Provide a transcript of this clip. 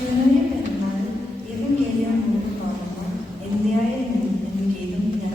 ചെറിയ പെരുന്നാൾ ഇവൻ ഏരിയ മൂന്ന് പാടുന്ന എന്ത്യായ എന്ന ഗീതം ഞാൻ